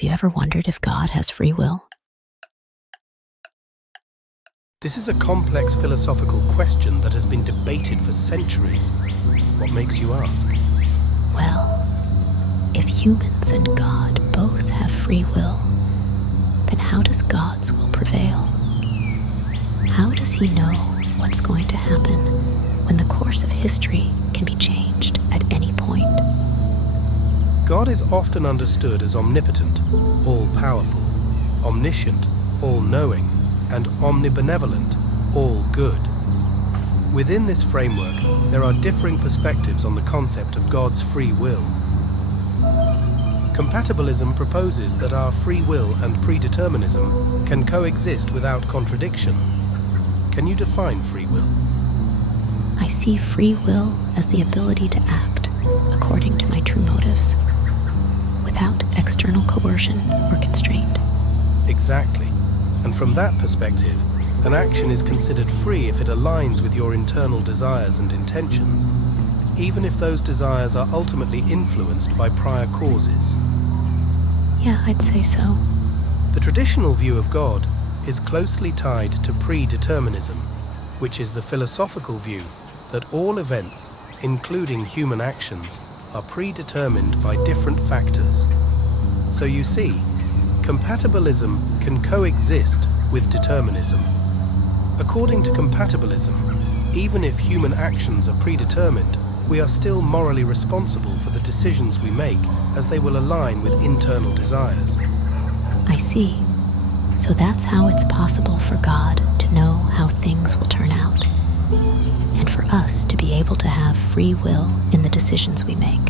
Have you ever wondered if God has free will? This is a complex philosophical question that has been debated for centuries. What makes you ask? Well, if humans and God both have free will, then how does God's will prevail? How does he know what's going to happen when the course of history can be changed at any point? God is often understood as omnipotent, all-powerful, omniscient, all-knowing, and omnibenevolent, all-good. Within this framework, there are differing perspectives on the concept of God's free will. Compatibilism proposes that our free will and predeterminism can coexist without contradiction. Can you define free will? I see free will as the ability to act according to my true motives, without external coercion or constraint. Exactly. And from that perspective, an action is considered free if it aligns with your internal desires and intentions, even if those desires are ultimately influenced by prior causes. Yeah, I'd say so. The traditional view of God is closely tied to predeterminism, which is the philosophical view that all events, including human actions, are predetermined by different factors. So you see, compatibilism can coexist with determinism. According to compatibilism, even if human actions are predetermined, we are still morally responsible for the decisions we make, as they will align with internal desires. I see. So that's how it's possible for God to know how things will turn out, and for us to be able to have free will in the decisions we make.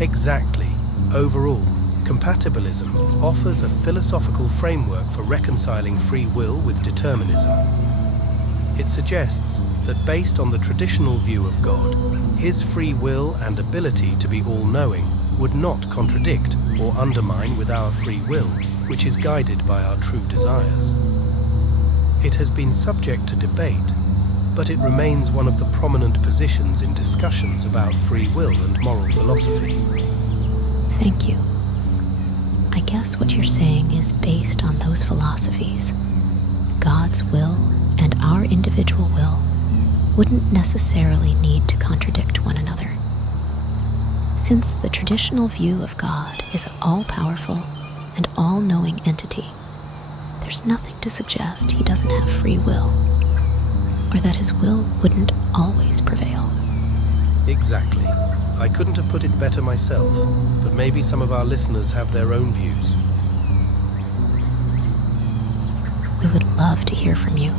Exactly. Overall, compatibilism offers a philosophical framework for reconciling free will with determinism. It suggests that based on the traditional view of God, his free will and ability to be all-knowing would not contradict or undermine with our free will, which is guided by our true desires. It has been subject to debate, but it remains one of the prominent positions in discussions about free will and moral philosophy. Thank you. I guess what you're saying is based on those philosophies. God's will and our individual will wouldn't necessarily need to contradict one another. Since the traditional view of God is an all-powerful and all-knowing entity, there's nothing to suggest he doesn't have free will, or that his will wouldn't always prevail. Exactly. I couldn't have put it better myself, but maybe some of our listeners have their own views. We would love to hear from you.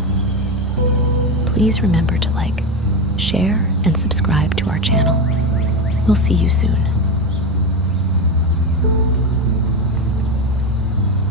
Please remember to like, share, and subscribe to our channel. We'll see you soon.